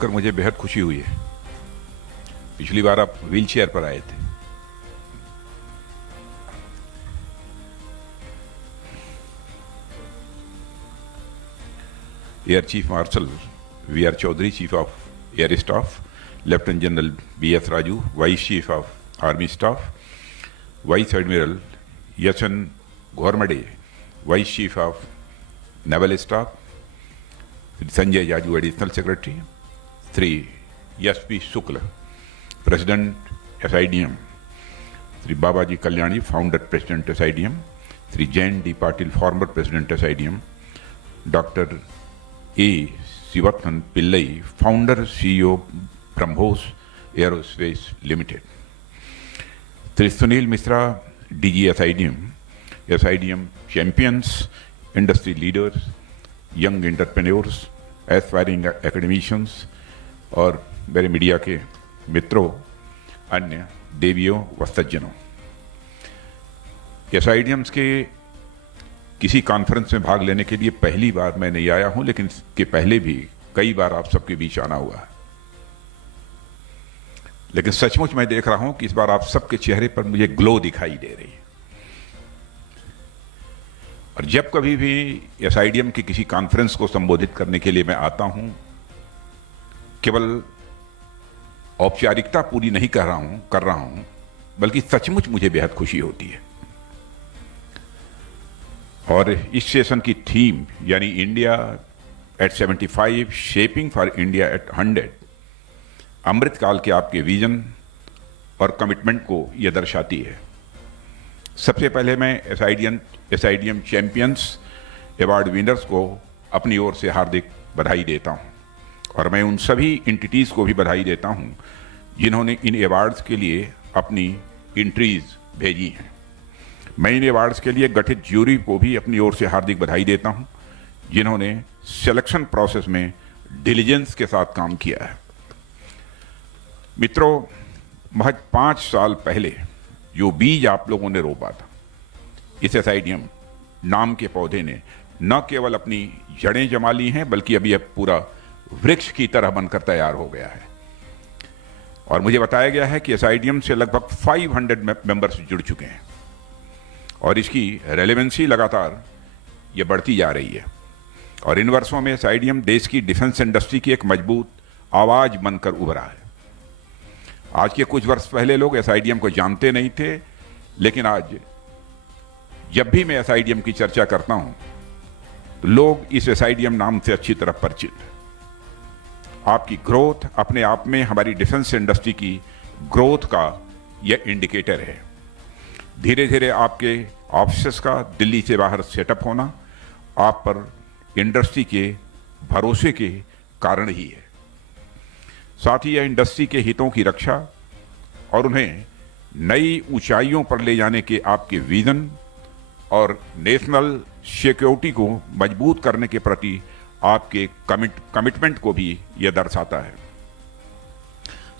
देखकर मुझे बेहद खुशी हुई है। पिछली बार आप व्हील चेयर पर आए थे। Air chief marshal V R Chaudhari, chief of air staff, lieutenant general BS Raju, vice chief of army staff, vice admiral S N Ghormade, vice chief of naval staff, Shri Sanjay Jaju, additional secretary, Shri SP Shukla, president SIDM, Shri Babaji Kalyani, founder president SIDM, Shri Jain D Patil, former president SIDM, doctor A Sivathanu Pillai, founder CEO BrahMos aerospace limited, Shri Sunil Mishra, DG SIDM champions, industry leaders, young entrepreneurs, aspiring academicians और मेरे media के मित्रों, अन्य देवियों व सज्जनों। SIDMs के किसी कॉन्फ्रेंस में भाग लेने के लिए पहली बार मैं नहीं आया हूं, लेकिन इसके पहले भी कई बार आप सबके बीच आना हुआ है। लेकिन सचमुच मैं देख रहा हूं कि इस बार आप सबके चेहरे पर मुझे ग्लो दिखाई दे रही है। और जब कभी भी SIDM की किसी कॉन्फ्रेंस को संबोधित करने के लिए मैं आता हूं, केवल औपचारिकता पूरी नहीं कर रहा हूं, बल्कि सचमुच मुझे बेहद खुशी होती है। और इस सेशन की थीम यानी India at 75, shaping for India at 100, अमृतकाल के आपके विजन और कमिटमेंट को यह दर्शाती है। सबसे पहले मैं SIDM चैंपियंस अवार्ड विनर्स को अपनी ओर से हार्दिक बधाई देता हूं, और मैं उन सभी एंटिटीज को भी बधाई देता हूं जिन्होंने इन अवार्ड्स के लिए अपनी एंट्रीज भेजी हैं। मैं इन अवार्ड्स के लिए गठित ज्यूरी को भी अपनी ओर से हार्दिक बधाई देता हूं, जिन्होंने सिलेक्शन प्रोसेस में डिलीजेंस के साथ काम किया है। मित्रों, महज 5 साल पहले जो बीज आप लोगों ने रोपा था, इस SIDM नाम के पौधे ने न केवल अपनी जड़ें जमा ली हैं, बल्कि अभी अब पूरा वृक्ष की तरह बनकर तैयार हो गया है। और मुझे बताया गया है कि SIDM से लगभग 500 मेंबर्स जुड़ चुके हैं, और इसकी रेलेवेंसी लगातार ये बढ़ती जा रही है। और इन वर्षों में SIDM देश की डिफेंस इंडस्ट्री की एक मजबूत आवाज बनकर उभरा है। आज के कुछ वर्ष पहले लोग SIDM को जानते नहीं थे, लेकिन आज जब भी मैं SIDM की चर्चा करता हूं तो लोग इस SIDM नाम से अच्छी तरह परिचित हैं। आपकी ग्रोथ अपने आप में हमारी डिफेंस इंडस्ट्री की ग्रोथ का यह इंडिकेटर है। धीरे धीरे आपके ऑफिस का दिल्ली से बाहर सेटअप होना आप पर इंडस्ट्री के भरोसे के कारण ही है। साथ ही यह इंडस्ट्री के हितों की रक्षा और उन्हें नई ऊंचाइयों पर ले जाने के आपके विजन और नेशनल सिक्योरिटी को मजबूत करने के प्रति आपके कमिटमेंट को भी यह दर्शाता है।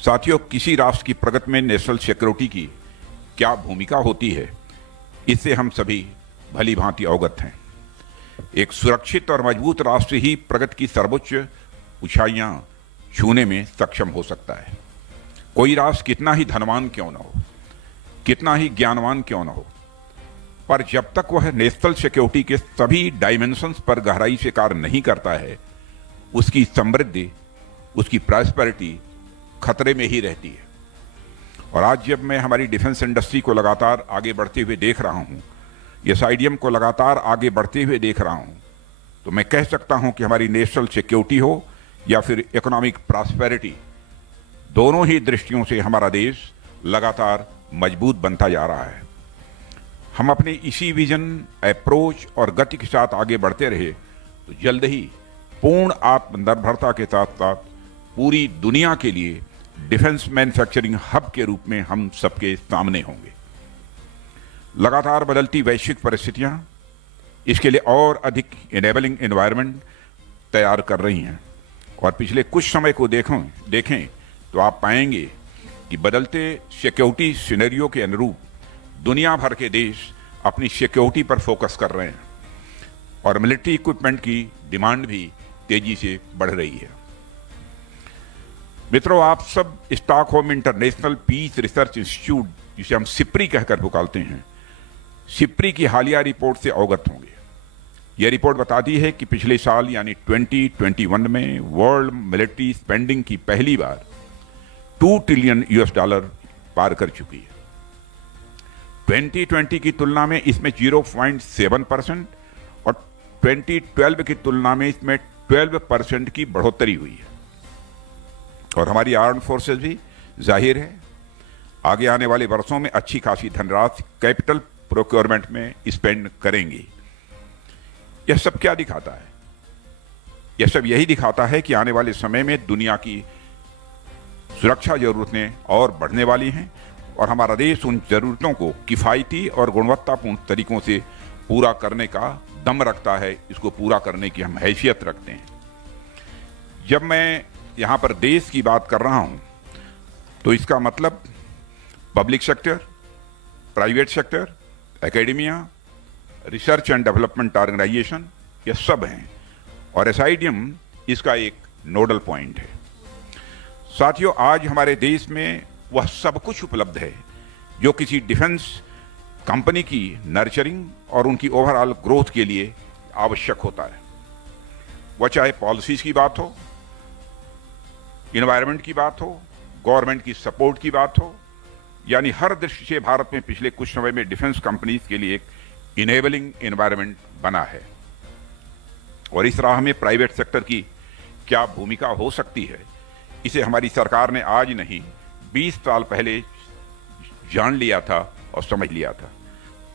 साथियों, किसी राष्ट्र की प्रगति में नेशनल सिक्योरिटी की क्या भूमिका होती है, इससे हम सभी भली भांति अवगत हैं। एक सुरक्षित और मजबूत राष्ट्र ही प्रगति की सर्वोच्च ऊंचाइयां छूने में सक्षम हो सकता है। कोई राष्ट्र कितना ही धनवान क्यों न हो, कितना ही ज्ञानवान क्यों न हो, पर जब तक वह नेशनल सिक्योरिटी के सभी डायमेंशंस पर गहराई से कार्य नहीं करता है, उसकी समृद्धि, उसकी प्रॉस्पेरिटी खतरे में ही रहती है। और आज जब मैं हमारी डिफेंस इंडस्ट्री को लगातार आगे बढ़ते हुए देख रहा हूं, SIDM को लगातार आगे बढ़ते हुए देख रहा हूं, तो मैं कह सकता हूं कि हमारी नेशनल सिक्योरिटी हो या फिर इकोनॉमिक प्रॉस्पेरिटी, दोनों ही दृष्टियों से हमारा देश लगातार मजबूत बनता जा रहा है। हम अपने इसी विजन, अप्रोच और गति के साथ आगे बढ़ते रहे तो जल्द ही पूर्ण आत्मनिर्भरता के साथ साथ पूरी दुनिया के लिए डिफेंस मैन्युफैक्चरिंग हब के रूप में हम सबके सामने होंगे। लगातार बदलती वैश्विक परिस्थितियां इसके लिए और अधिक इनेबलिंग एनवायरनमेंट तैयार कर रही हैं, और पिछले कुछ समय को देखें तो आप पाएंगे कि बदलते सिक्योरिटी सिनेरियो के अनुरूप दुनिया भर के देश अपनी सिक्योरिटी पर फोकस कर रहे हैं, और मिलिट्री इक्विपमेंट की डिमांड भी तेजी से बढ़ रही है। मित्रों, आप सब Stockholm international peace research institute, जिसे हम सिप्री कहकर पुकारते हैं, सिप्री की हालिया रिपोर्ट से अवगत होंगे। यह रिपोर्ट बताती है कि पिछले साल यानी 2021 में वर्ल्ड मिलिट्री स्पेंडिंग की पहली बार $2 ट्रिलियन पार कर चुकी है। 2020 की तुलना में इसमें 0.7% और 2012 की तुलना में इसमें 12% की बढ़ोतरी हुई है। और हमारी आर्म्ड फोर्सेस भी जाहिर है आगे आने वाले वर्षों में अच्छी खासी धनराशि कैपिटल प्रोक्योरमेंट में स्पेंड करेंगी। यह सब क्या दिखाता है? यह सब यही दिखाता है कि आने वाले समय में दुनिया की सुरक्षा जरूरतें और बढ़ने वाली हैं और हमारा देश उन जरूरतों को किफायती और गुणवत्तापूर्ण तरीकों से पूरा करने का दम रखता है, इसको पूरा करने की हम हैसियत रखते हैं। जब मैं यहां पर देश की बात कर रहा हूं तो इसका मतलब public sector, private sector, academia, research and development organisation, ये सब हैं और एसआईडीएम इसका एक नोडल पॉइंट है। साथियों, आज हमारे देश में वह सब कुछ उपलब्ध है जो किसी डिफेंस कंपनी की नर्चरिंग और उनकी ओवरऑल ग्रोथ के लिए आवश्यक होता है। वह चाहे पॉलिसीज की बात हो, इन्वायरमेंट की बात हो, गवर्नमेंट की सपोर्ट की बात हो, यानी हर दृष्टि से भारत में पिछले कुछ समय में डिफेंस कंपनीज के लिए एक इनेबलिंग एनवायरनमेंट बना है। और इस राह में प्राइवेट सेक्टर की क्या भूमिका हो सकती है, इसे हमारी सरकार ने आज नहीं 20 साल पहले जान लिया था और समझ लिया था।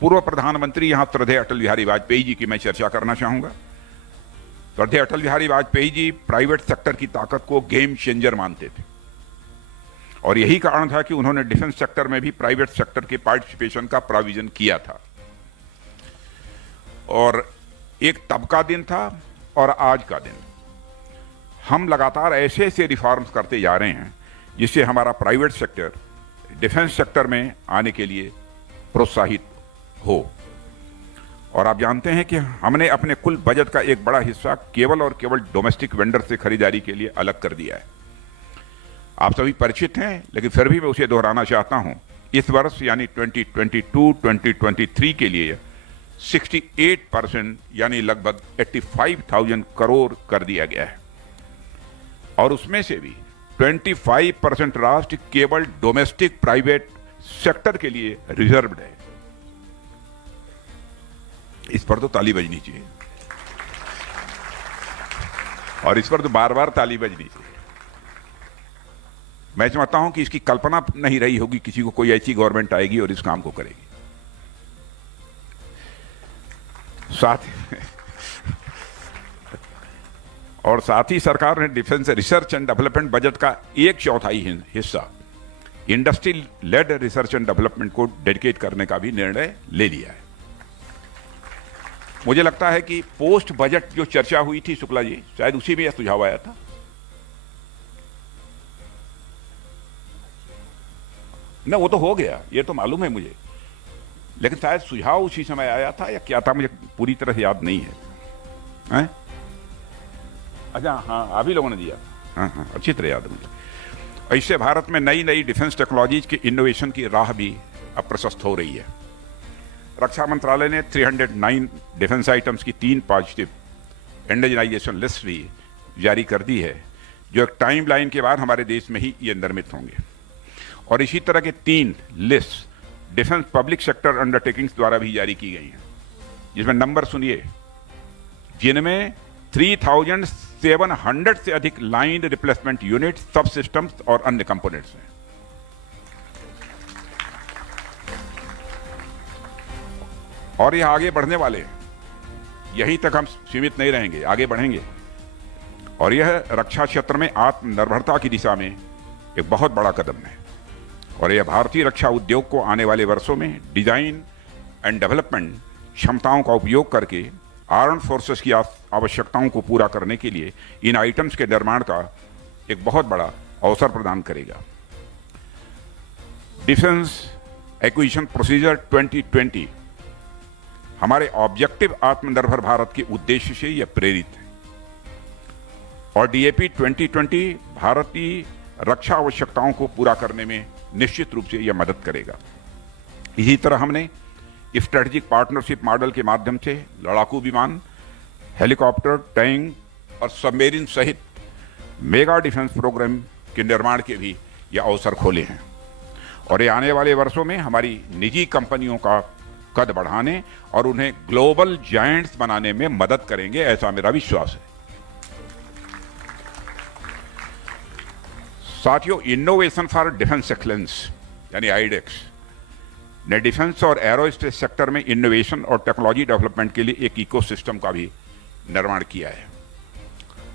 पूर्व प्रधानमंत्री यहां श्रद्धेय अटल बिहारी वाजपेयी जी की मैं चर्चा करना चाहूंगा। श्रद्धेय अटल बिहारी वाजपेयी जी प्राइवेट सेक्टर की ताकत को गेम चेंजर मानते थे और यही कारण था कि उन्होंने डिफेंस सेक्टर में भी प्राइवेट सेक्टर के पार्टिसिपेशन का प्रोविजन किया था। और एक तब का दिन था और आज का दिन। हम लगातार ऐसे ऐसे रिफॉर्म्स करते जा रहे हैं जिससे हमारा प्राइवेट सेक्टर डिफेंस सेक्टर में आने के लिए प्रोत्साहित हो। और आप जानते हैं कि हमने अपने कुल बजट का एक बड़ा हिस्सा केवल और केवल डोमेस्टिक वेंडर से खरीदारी के लिए अलग कर दिया है। आप सभी परिचित हैं, लेकिन फिर भी मैं उसे दोहराना चाहता हूं। इस वर्ष यानी 2022-2023 के लिए 68% यानी लगभग 85,000 करोड़ कर दिया गया है और उसमें से भी 25% राशि केवल डोमेस्टिक प्राइवेट सेक्टर के लिए रिजर्व्ड है। इस पर तो ताली बजनी चाहिए और इस पर तो बार बार ताली बजनी चाहिए। मैं समझता हूं कि इसकी कल्पना नहीं रही होगी किसी को, कोई ऐसी गवर्नमेंट आएगी और इस काम को करेगी। साथ ही सरकार ने defence research and development budget का 1/4 हिस्सा industry led research and development को डेडिकेट करने का भी निर्णय ले लिया है। मुझे लगता है कि पोस्ट बजट जो चर्चा हुई थी शुक्ला जी, शायद उसी में यह सुझाव आया था। ना वो तो हो गया, ये तो मालूम है मुझे, लेकिन शायद सुझाव उसी समय आया था या क्या था, मुझे पूरी तरह से याद नहीं है। अच्छा हाँ, आप ही लोगों ने दिया। हाँ, अच्छी तरह याद है मुझे। इससे भारत में नई नई डिफेंस टेक्नोलॉजीज के इनोवेशन की राह भी अब प्रशस्त हो रही है। रक्षा मंत्रालय ने 309 डिफेंस आइटम्स की 3 पॉजिटिव इंडिजिनाइजेशन लिस्ट भी जारी कर दी है, जो एक टाइम लाइन के बाद हमारे देश में ही ये निर्मित होंगे। और इसी तरह के 3 list defence public sector undertakings द्वारा भी जारी की गई हैं, जिसमें नंबर सुनिए, जिनमें 3,700 से अधिक लाइन रिप्लेसमेंट यूनिट, सब सिस्टम्स और अन्य कंपोनेंट्स हैं। और ये आगे बढ़ने वाले हैं, यहीं तक हम सीमित नहीं रहेंगे, आगे बढ़ेंगे। और यह रक्षा क्षेत्र में आत्मनिर्भरता की दिशा में एक बहुत बड़ा कदम है और यह भारतीय रक्षा उद्योग को आने वाले वर्षों में डिजाइन एंड डेवलपमेंट क्षमताओं का उपयोग करके आर्म्ड फोर्सेस की आवश्यकताओं को पूरा करने के लिए इन आइटम्स के निर्माण का एक बहुत बड़ा अवसर प्रदान करेगा। डिफेंस एक्विजिशन प्रोसीजर 2020 हमारे ऑब्जेक्टिव आत्मनिर्भर भारत के उद्देश्य से यह प्रेरित है और डीएपी 2020 भारतीय रक्षा आवश्यकताओं को पूरा करने में निश्चित रूप से यह मदद करेगा। इसी तरह हमने स्ट्रेटेजिक पार्टनरशिप मॉडल के माध्यम से लड़ाकू विमान, हेलीकॉप्टर, टैंक और सबमरीन सहित मेगा डिफेंस प्रोग्राम के निर्माण के भी ये अवसर खोले हैं और ये आने वाले वर्षों में हमारी निजी कंपनियों का कद बढ़ाने और उन्हें ग्लोबल जायंट्स बनाने में मदद करेंगे, ऐसा मेरा विश्वास है। साथियों, इनोवेशन फॉर डिफेंस एक्सीलेंस यानी आईडेक्स ने डिफेंस और एरोस्पेस सेक्टर में इनोवेशन और टेक्नोलॉजी डेवलपमेंट के लिए एक इकोसिस्टम का भी निर्माण किया है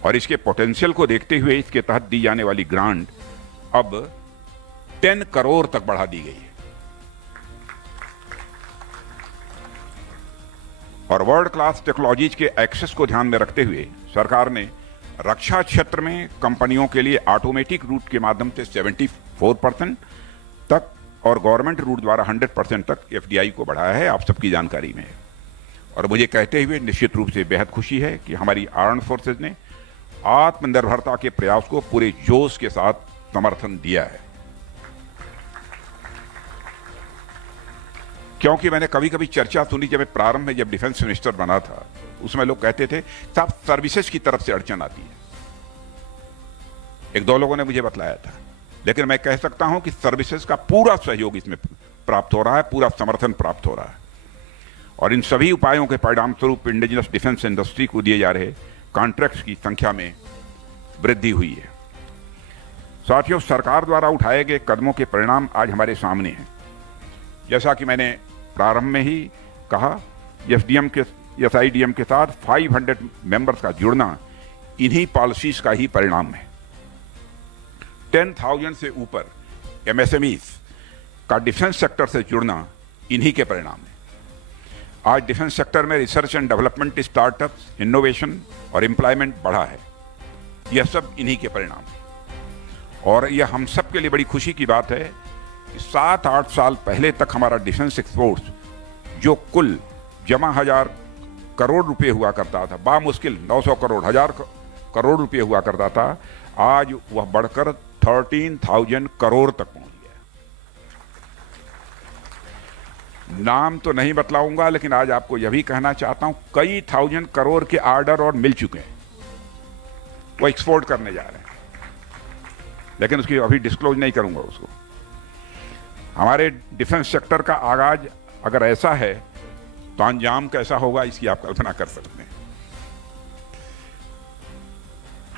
और इसके पोटेंशियल को देखते हुए इसके तहत दी जाने वाली ग्रांट अब 10 करोड़ तक बढ़ा दी गई है और वर्ल्ड क्लास टेक्नोलॉजीज के एक्सेस को ध्यान में रखते हुए सरकार ने रक्षा क्षेत्र में कंपनियों के लिए ऑटोमेटिक रूट के माध्यम से 74% तक और गवर्नमेंट रूट द्वारा 100% तक एफडीआई को बढ़ाया है, आप सबकी जानकारी में है। और मुझे कहते हुए निश्चित रूप से बेहद खुशी है कि हमारी आर्म्ड फोर्सेज ने आत्मनिर्भरता के प्रयास को पूरे जोश के साथ समर्थन दिया है। क्योंकि मैंने कभी कभी चर्चा सुनी, जब मैं प्रारंभ में जब डिफेंस मिनिस्टर बना था, उसमें लोग कहते थे साहब सर्विसेज की तरफ से अड़चन आती है। एक दो लोगों ने मुझे बतलाया था, लेकिन मैं कह सकता हूं कि सर्विसेज का पूरा सहयोग इसमें प्राप्त हो रहा है, पूरा समर्थन प्राप्त हो रहा है और इन सभी उपायों के परिणाम स्वरूप इंडिजिनस डिफेंस इंडस्ट्री को दिए जा रहे कॉन्ट्रैक्ट्स की संख्या में वृद्धि हुई है। साथियों, सरकार द्वारा उठाए गए कदमों के परिणाम आज हमारे सामने हैं। जैसा कि मैंने प्रारंभ में ही कहा, एसआईडीएम के साथ 500 मेंबर्स का जुड़ना इन्हीं पॉलिसीज का ही परिणाम है। 10,000 से ऊपर एमएसएमईज का डिफेंस सेक्टर से जुड़ना इन्हीं के परिणाम है। आज डिफेंस सेक्टर में research and development, startups, innovation और एम्प्लॉयमेंट बढ़ा है। यह सब इन्हीं के परिणाम है और यह हम सब के लिए बड़ी खुशी की बात है कि 7-8 साल पहले तक हमारा डिफेंस एक्सपोर्ट्स जो कुल जमा 1000 करोड़ रुपए हुआ करता था, बामुश्किल 900 करोड़, 1000 करोड़ रुपए हुआ करता था, आज वह बढ़कर 13,000 करोड़ तक पहुंच गया। नाम तो नहीं बतलाऊंगा, लेकिन आज आपको यह भी कहना चाहता हूं कई 1000 करोड़ के ऑर्डर और मिल चुके हैं, वो एक्सपोर्ट करने जा रहे हैं, लेकिन उसकी अभी डिस्क्लोज नहीं करूंगा उसको। हमारे डिफेंस सेक्टर का आगाज अगर ऐसा है तो अंजाम कैसा होगा इसकी आप कल्पना कर सकते हैं।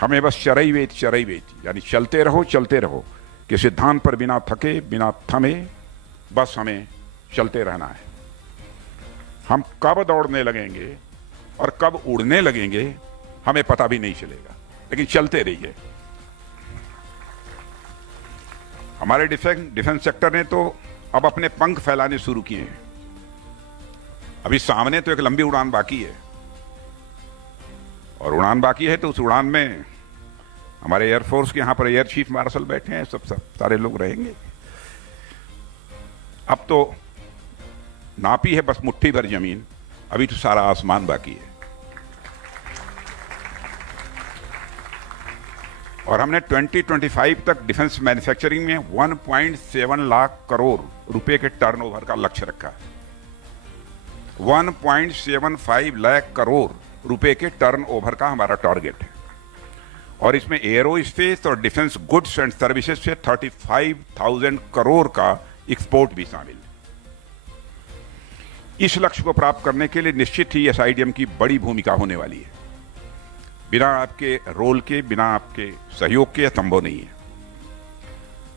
हमें बस चरैवेति यानी चलते रहो कि सिद्धांत पर बिना थके बिना थमे बस हमें चलते रहना है। हम कब दौड़ने लगेंगे और कब उड़ने लगेंगे हमें पता भी नहीं चलेगा, लेकिन चलते रहिए। हमारे डिफेंस सेक्टर ने तो अब अपने पंख फैलाने शुरू किए हैं। अभी सामने तो एक लंबी उड़ान बाकी है और उड़ान बाकी है तो उस उड़ान में हमारे एयरफोर्स के यहां पर एयर चीफ मार्शल बैठे हैं, सब सारे लोग रहेंगे। अब तो नापी है बस मुट्ठी भर जमीन, अभी तो सारा आसमान बाकी है। और हमने 2025 तक डिफेंस मैन्युफैक्चरिंग में 1.7 लाख करोड़ रुपए के टर्नओवर का लक्ष्य रखा है। 1.75 लाख करोड़ रुपए के टर्नओवर का हमारा टारगेट है और इसमें एरोस्पेस और डिफेंस गुड्स एंड सर्विसेज से 35,000 करोड़ का एक्सपोर्ट भी शामिल है। इस लक्ष्य को प्राप्त करने के लिए निश्चित ही एसआईडीएम की बड़ी भूमिका होने वाली है। बिना आपके रोल के, बिना आपके सहयोग के संभव नहीं है।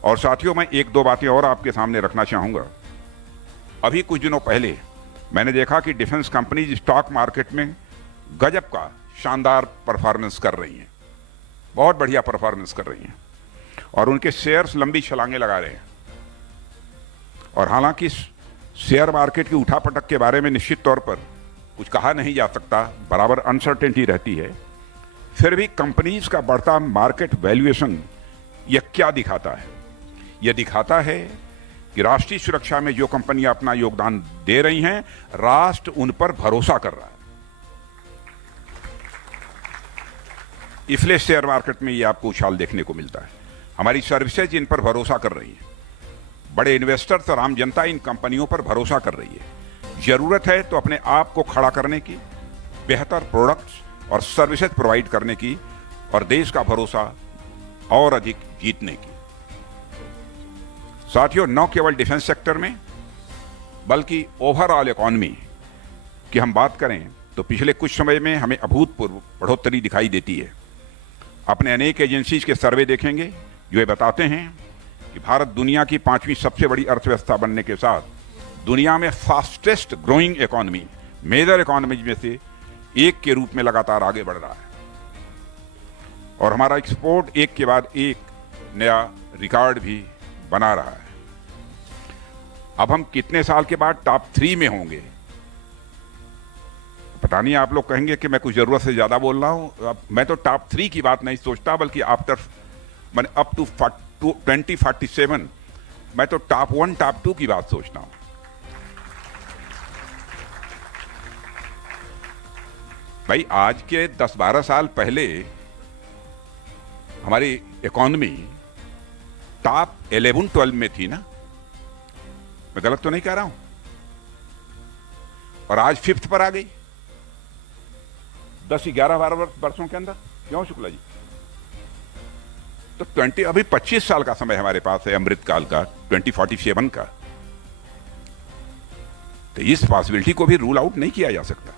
और साथियों, मैं एक दो बातें और आपके सामने रखना चाहूंगा। अभी कुछ दिनों पहले मैंने देखा कि डिफेंस कंपनीज स्टॉक मार्केट में गजब का शानदार परफॉर्मेंस कर रही हैं, बहुत बढ़िया परफॉर्मेंस कर रही हैं और उनके शेयर्स लंबी छलांगे लगा रहे हैं। और हालांकि शेयर मार्केट की उठापटक के बारे में निश्चित तौर पर कुछ कहा नहीं जा सकता, बराबर अनसर्टेनिटी रहती है, फिर भी कंपनीज का बढ़ता मार्केट वैल्यूएशन यह क्या दिखाता है? यह दिखाता है कि राष्ट्रीय सुरक्षा में जो कंपनियां अपना योगदान दे रही हैं, राष्ट्र उन पर भरोसा कर रहा है। इसलिए शेयर मार्केट में यह आपको उछाल देखने को मिलता है। हमारी सर्विसेज इन पर भरोसा कर रही है, बड़े इन्वेस्टर्स और आम जनता इन कंपनियों पर भरोसा कर रही है। जरूरत है तो अपने आप को खड़ा करने की, बेहतर प्रोडक्ट्स और सर्विसेज प्रोवाइड करने की और देश का भरोसा और अधिक जीतने की। साथियों, न केवल डिफेंस सेक्टर में बल्कि ओवरऑल इकॉनमी की हम बात करें तो पिछले कुछ समय में हमें अभूतपूर्व बढ़ोतरी दिखाई देती है। अपने अनेक एजेंसीज के सर्वे देखेंगे जो ये बताते हैं कि भारत दुनिया की 5वीं सबसे बड़ी अर्थव्यवस्था बनने के साथ दुनिया में fastest growing economy, major economies में से एक के रूप में लगातार आगे बढ़ रहा है और हमारा एक्सपोर्ट एक के बाद एक नया रिकॉर्ड भी बना रहा है। अब हम कितने साल के बाद टॉप 3 में होंगे पता नहीं। आप लोग कहेंगे कि मैं कुछ जरूरत से ज्यादा बोल रहा हूं। मैं तो टॉप 3 की बात नहीं सोचता, बल्कि आफ्टर मैंने अप टू 2047 मैं तो टॉप 1 टॉप 2 की बात सोचता हूं। भाई, आज के 10-12 साल पहले हमारी इकॉनमी टॉप 11-12 में थी ना, मैं गलत तो नहीं कह रहा हूं? और आज 5th पर आ गई 10-11 वर्षों के अंदर। क्यों शुक्ला जी? तो 20 अभी 25 साल का समय हमारे पास है, अमृतकाल का, 2047 का। तो इस पॉसिबिलिटी को भी रूल आउट नहीं किया जा सकता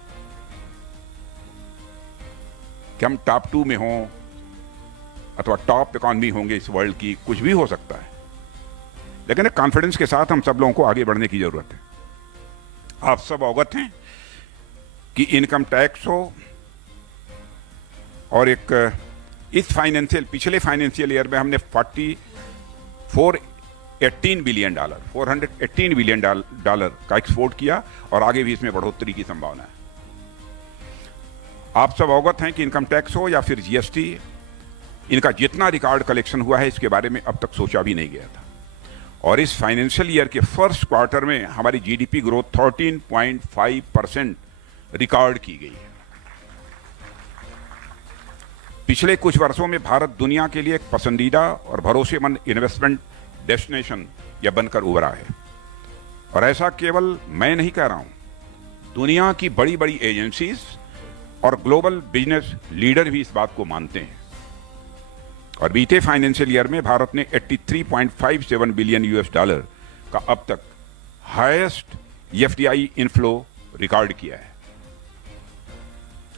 कि हम टॉप 2 में हों अथवा टॉप इकॉनमी होंगे इस वर्ल्ड की। कुछ भी हो सकता है, लेकिन कॉन्फिडेंस के साथ हम सब लोगों को आगे बढ़ने की जरूरत है। आप सब अवगत हैं कि इनकम टैक्स हो और एक इस पिछले फाइनेंशियल ईयर में हमने 418 बिलियन डॉलर का एक्सपोर्ट किया और आगे भी इसमें बढ़ोतरी की संभावना है। आप सब अवगत हैं कि इनकम टैक्स हो या फिर जीएसटी, इनका जितना रिकॉर्ड कलेक्शन हुआ है इसके बारे में अब तक सोचा भी नहीं गया था। और इस फाइनेंशियल ईयर के फर्स्ट क्वार्टर में हमारी जीडीपी ग्रोथ 13.5% रिकॉर्ड की गई है। पिछले कुछ वर्षों में भारत दुनिया के लिए एक पसंदीदा और भरोसेमंद इन्वेस्टमेंट डेस्टिनेशन या बनकर उभरा है। और ऐसा केवल मैं नहीं कह रहा हूं, दुनिया की बड़ी बड़ी एजेंसीज और ग्लोबल बिजनेस लीडर भी इस बात को मानते हैं। और बीते फाइनेंशियल ईयर में भारत ने 83.57 बिलियन यूएस डॉलर का अब तक हाईएस्ट एफडीआई इनफ्लो रिकॉर्ड किया है।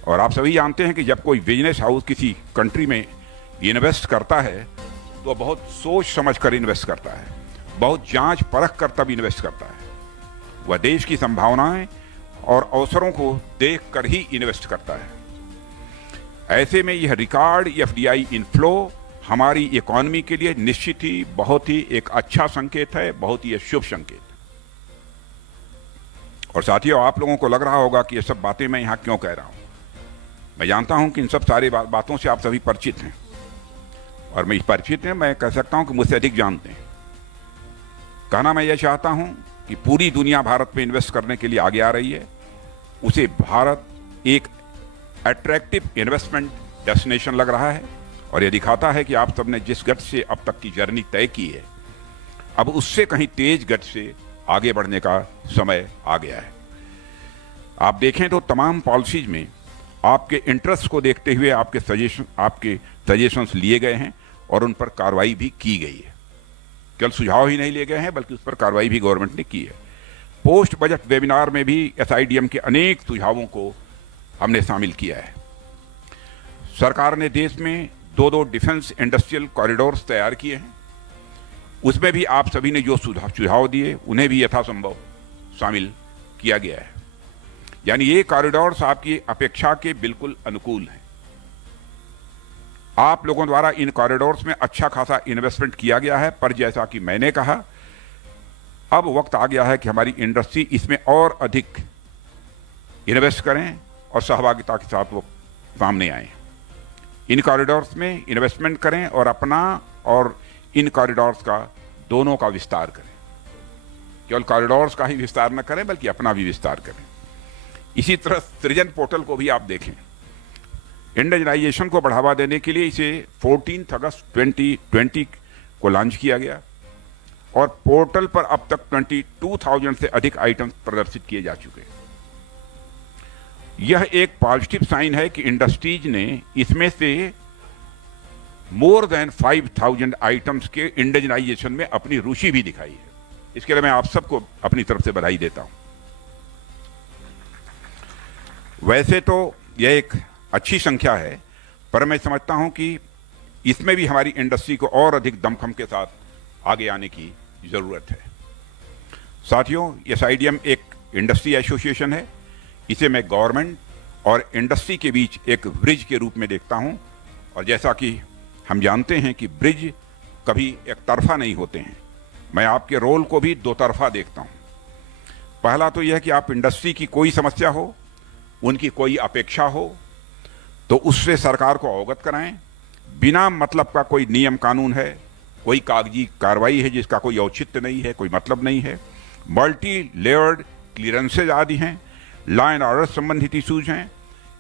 और आप सभी जानते हैं कि जब कोई बिजनेस हाउस किसी कंट्री में इन्वेस्ट करता है तो बहुत सोच समझ कर इन्वेस्ट करता है, बहुत जांच परख कर तब इन्वेस्ट करता है। वह देश की संभावनाएं और अवसरों को देखकर ही इन्वेस्ट करता है। ऐसे में यह रिकॉर्ड एफडीआई इनफ्लो हमारी इकोनॉमी के लिए निश्चित ही बहुत ही एक अच्छा संकेत है, बहुत ही शुभ संकेत। और साथियों, आप लोगों को लग रहा होगा कि ये सब बातें मैं यहां क्यों कह रहा हूं। मैं जानता हूं कि इन सब सारी बातों से आप सभी परिचित हैं, और मैं परिचित हैं, मैं कह सकता हूं कि मुझसे अधिक जानते हैं। कहना मैं यह चाहता हूं कि पूरी दुनिया भारत में इन्वेस्ट करने के लिए आगे आ रही है। उसे भारत एक अट्रैक्टिव इन्वेस्टमेंट डेस्टिनेशन लग रहा है और यह दिखाता है कि आप सबने जिस गति से अब तक की जर्नी तय की है, अब उससे कहीं तेज गति से आगे बढ़ने का समय आ गया है। आप देखें तो तमाम पॉलिसीज में आपके इंटरेस्ट को देखते हुए आपके सजेशंस लिए गए हैं और उन पर कार्रवाई भी की गई है। केवल सुझाव ही नहीं लिए गए हैं बल्कि उस पर कार्रवाई भी गवर्नमेंट ने की है। पोस्ट बजट वेबिनार में भी एसआईडीएम के अनेक सुझावों को हमने शामिल किया है। सरकार ने देश में 2 डिफेंस इंडस्ट्रियल कॉरिडोर्स तैयार किए हैं। उसमें भी आप सभी ने जो सुझाव दिए उन्हें भी यथासंभव शामिल किया गया है। यानी ये कॉरिडोर्स आपकी अपेक्षा के बिल्कुल अनुकूल हैं। आप लोगों द्वारा इन कॉरिडोर्स में अच्छा खासा इन्वेस्टमेंट किया गया है, पर जैसा कि मैंने कहा, अब वक्त आ गया है कि हमारी इंडस्ट्री इसमें और अधिक इन्वेस्ट करें और सहभागिता के साथ वो सामने आए। इन कॉरिडोर्स में इन्वेस्टमेंट करें और अपना और इन कॉरिडोर्स का दोनों का विस्तार करें। केवल कॉरिडोर्स का ही विस्तार न करें बल्कि अपना भी विस्तार करें। इसी तरह सृजन पोर्टल को भी आप देखें। इंडियनाइजेशन को बढ़ावा देने के लिए इसे 14 अगस्त 2020 को लॉन्च किया गया और पोर्टल पर अब तक 22,000 से अधिक आइटम्स प्रदर्शित किए जा चुके हैं। यह एक पॉजिटिव साइन है कि इंडस्ट्रीज ने इसमें से मोर देन 5,000 आइटम्स के इंडिजनाइजेशन में अपनी रुचि भी दिखाई है। इसके लिए मैं आप सबको अपनी तरफ से बधाई देता हूं। वैसे तो यह एक अच्छी संख्या है, पर मैं समझता हूं कि इसमें भी हमारी इंडस्ट्री को और अधिक दमखम के साथ आगे आने की जरूरत है। साथियों, एसआईडीएम एक इंडस्ट्री एसोसिएशन है। इसे मैं गवर्नमेंट और इंडस्ट्री के बीच एक ब्रिज के रूप में देखता हूं, और जैसा कि हम जानते हैं कि ब्रिज कभी एक तरफा नहीं होते हैं, मैं आपके रोल को भी दो तरफा देखता हूं। पहला तो यह कि आप इंडस्ट्री की कोई समस्या हो, उनकी कोई अपेक्षा हो, तो उससे सरकार को अवगत कराएं। बिना मतलब का कोई नियम कानून है, कोई कागजी कार्रवाई है जिसका कोई औचित्य नहीं है, कोई मतलब नहीं है, मल्टी लेयर्ड क्लियरेंसेज आदि हैं, लॉ एंड ऑर्डर संबंधित इश्यूज हैं,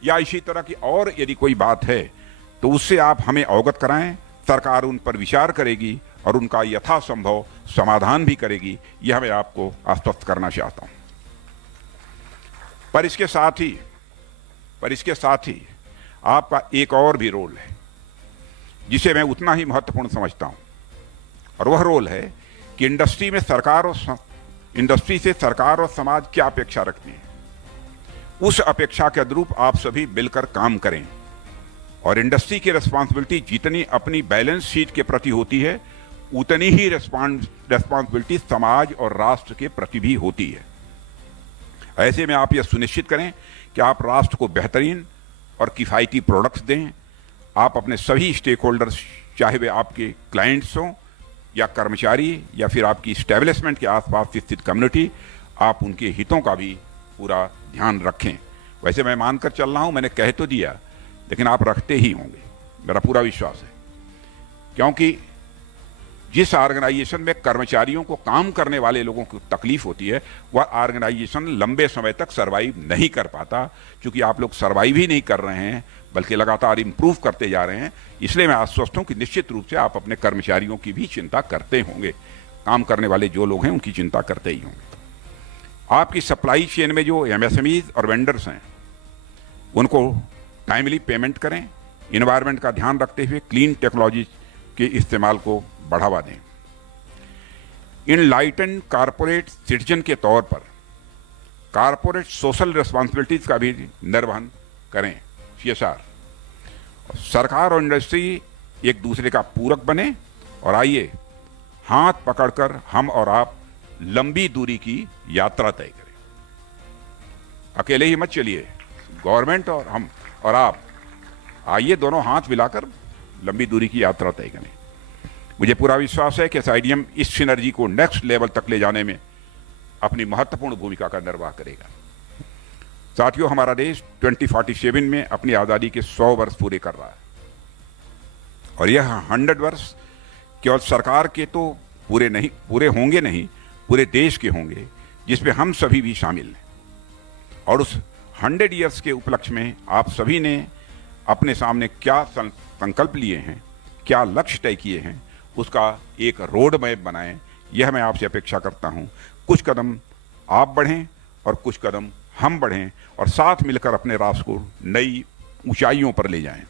या इसी तरह की और यदि कोई बात है तो उससे आप हमें अवगत कराएं। सरकार उन पर विचार करेगी और उनका यथासंभव समाधान भी करेगी, यह मैं आपको आश्वस्त करना चाहता हूं। पर इसके साथ ही आपका एक और भी रोल है जिसे मैं उतना ही महत्वपूर्ण समझता हूं, और वह रोल है कि इंडस्ट्री से सरकार और समाज क्या अपेक्षा रखती है। उस अपेक्षा के अनुरूप आप सभी मिलकर काम करें, और इंडस्ट्री की रिस्पांसिबिलिटी जितनी अपनी बैलेंस शीट के प्रति होती है, उतनी ही रिस्पांसिबिलिटी समाज और राष्ट्र के प्रति भी होती है। ऐसे में आप यह सुनिश्चित करें कि आप राष्ट्र को बेहतरीन और किफायती प्रोडक्ट्स दें। आप अपने सभी स्टेक होल्डर्स, चाहे वे आपके क्लाइंट्स हों या कर्मचारी या फिर आपकी इस्टेब्लिशमेंट के आसपास स्थित कम्युनिटी, आप उनके हितों का भी पूरा ध्यान रखें। वैसे मैं मानकर चल रहा हूं, मैंने कह तो दिया, लेकिन आप रखते ही होंगे, मेरा पूरा विश्वास है। क्योंकि जिस ऑर्गेनाइजेशन में कर्मचारियों को, काम करने वाले लोगों को तकलीफ होती है, वह ऑर्गेनाइजेशन लंबे समय तक सर्वाइव नहीं कर पाता। क्योंकि आप लोग सर्वाइव ही नहीं कर रहे हैं, बल्कि लगातार इंप्रूव करते जा रहे हैं। इसलिए मैं आश्वस्त हूं कि निश्चित रूप से आप अपने कर्मचारियों की भी चिंता करते होंगे। काम करने वाले जो लोग हैं उनकी चिंता करते ही होंगे। आपकी सप्लाई चेन में जो एमएसएमईज और वेंडर्स हैं, उनको टाइमली पेमेंट करें। इन्वायरमेंट का ध्यान रखते हुए क्लीन टेक्नोलॉजी के इस्तेमाल को बढ़ावा दें। इनलाइटेंड कारपोरेट सिटीजन के तौर पर कारपोरेट सोशल रिस्पांसिबिलिटीज का भी निर्वहन करें, सीएसआर। सरकार और इंडस्ट्री एक दूसरे का पूरक बने, और आइए हाथ पकड़कर हम और आप लंबी दूरी की यात्रा तय करें। अकेले ही मत चलिए, गवर्नमेंट और हम और आप, आइए दोनों हाथ मिलाकर लंबी दूरी की यात्रा तय करें। मुझे पूरा विश्वास है कि एसआईडीएम इस सिनर्जी को नेक्स्ट लेवल तक ले जाने में अपनी महत्वपूर्ण भूमिका का निर्वाह करेगा। साथियों, हमारा देश 2047 में अपनी आजादी के 100 वर्ष पूरे कर रहा है, और यह 100 वर्ष केवल सरकार के तो पूरे होंगे नहीं, पूरे देश के होंगे, जिसमें हम सभी भी शामिल हैं। और उस 100 ईयर्स के उपलक्ष्य में आप सभी ने अपने सामने क्या संकल्प लिए हैं, क्या लक्ष्य तय किए हैं, उसका एक रोड मैप बनाएं। यह मैं आपसे अपेक्षा करता हूं। कुछ कदम आप बढ़ें और कुछ कदम हम बढ़ें, और साथ मिलकर अपने राष्ट्र को नई ऊंचाइयों पर ले जाएं।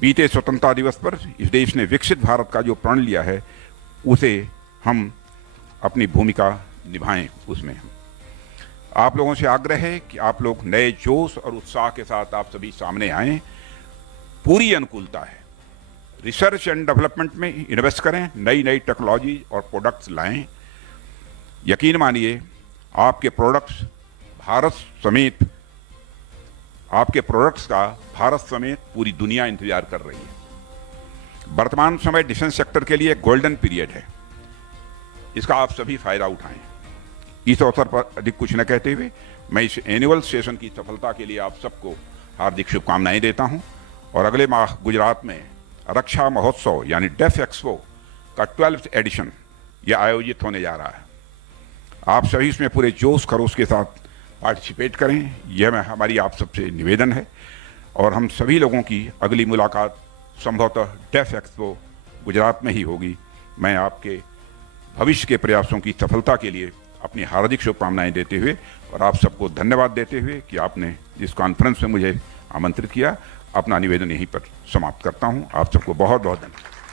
बीते स्वतंत्रता दिवस पर इस देश ने विकसित भारत का जो प्रण लिया है, उसे हम अपनी भूमिका निभाएं। उसमें आप लोगों से आग्रह है कि आप लोग नए जोश और उत्साह के साथ आप सभी सामने आएं। पूरी अनुकूलता है, रिसर्च एंड डेवलपमेंट में इन्वेस्ट करें, नई नई टेक्नोलॉजी और प्रोडक्ट्स लाएं। यकीन मानिए, आपके प्रोडक्ट्स का भारत समेत पूरी दुनिया इंतजार कर रही है। वर्तमान समय डिफेंस सेक्टर के लिए गोल्डन पीरियड है, इसका आप सभी फायदा उठाएं। इस अवसर पर अधिक कुछ न कहते हुए मैं इस एनुअल सेशन की सफलता के लिए आप सबको हार्दिक शुभकामनाएं देता हूं, और अगले माह गुजरात में रक्षा महोत्सव यानी डेफ एक्सपो का 12th एडिशन यह आयोजित होने जा रहा है। आप सभी इसमें पूरे जोश खरोश के साथ पार्टिसिपेट करें, यह हमारी आप सबसे निवेदन है। और हम सभी लोगों की अगली मुलाकात संभवतः डेफ एक्सपो गुजरात में ही होगी। मैं आपके भविष्य के प्रयासों की सफलता के लिए अपनी हार्दिक शुभकामनाएं देते हुए और आप सबको धन्यवाद देते हुए कि आपने इस कॉन्फ्रेंस में मुझे आमंत्रित किया, अपना निवेदन यहीं पर समाप्त करता हूं। आप सबको बहुत बहुत धन्यवाद।